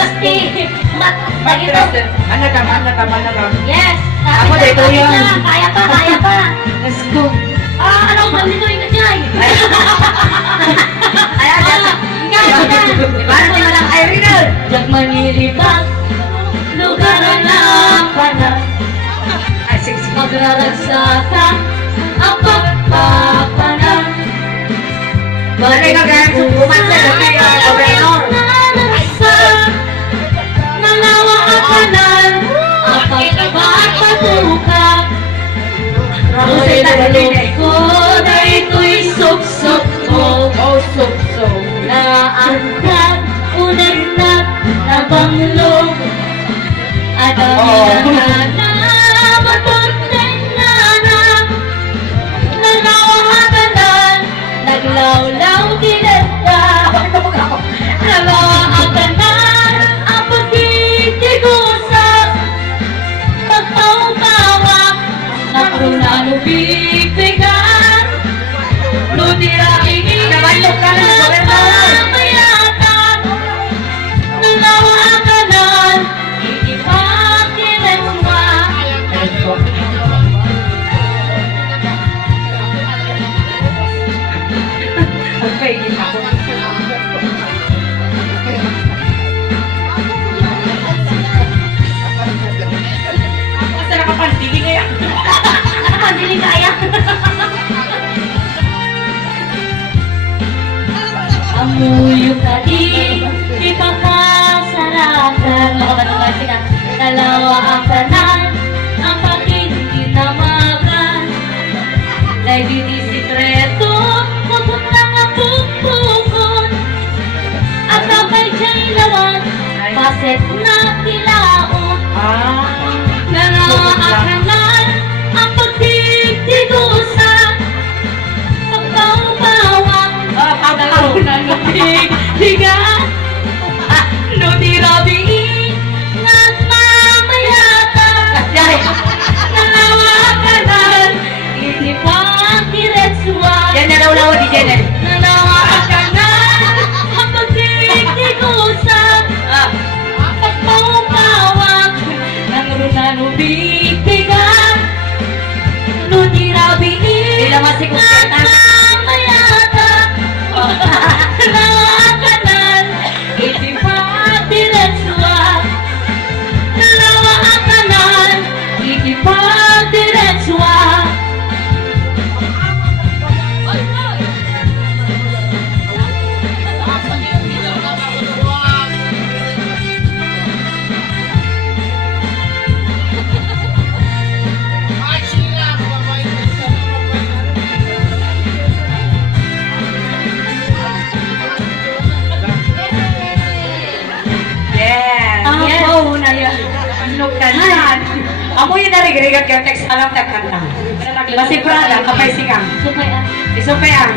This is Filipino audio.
Pasti. Begitu. Anak ka. Yes. Ako dito yun. Kaya pa. Let's go. Anong bang dito yung kajay? Ayan, Parang di malang Irene. Jag manilibag, lugar na panag, Ay, sexy. magraragsaka, ang pagpapanag. Balik ka guys, bumat sa gabi ang gobernador. Nalawa ang kanan, ang pagpapatuka. Ramoy na galing eh. Ko na ito'y suksok ko. Oh, so. Naangkat, unat-nat na banglong. At ang na matunteng nanak. Nalawakanan, naglawlaw dinanda. Nalawakanan, ang pagkikigusak. Pagpawpawak, nakrunano bigbigan. Nudira ingin Nabalok ka lang, gobernador. mayatan. Nalawakanan, ikipakilenwa. Okay, ako. Basta nakapandigin kaya. Nakapagdiling kaya. Amuyo ka din, ipapasarapan. Makapatungkad sila. Dalawa ang kanan, ang pakintinamagan. Dahil di sikreto, mabot lang ang bukbukon. At kapay diya'y lawan, paset na kilaon. Dalawa ang kanan, ang pagtitigusan. Pagpawpawang, higaan, no di rabi, ngat mamayatan. Nalawakan, itipang diretswa. Yan na law di Jenel. Nalawakan, ang pagtitigusan. Pagpawpawang, nang runano bigbigan. No di rabi, Di lang masikusyatan. Nalawakanan, ikipagdiretswa. Nalawakanan, ikipagdiretswa. Yes. Yes. Oo na yan. Nukanan. Amo yung narigrigat yung text alam na kanta. Masipra lang, kapay sikang. Supaya. Isupay ang.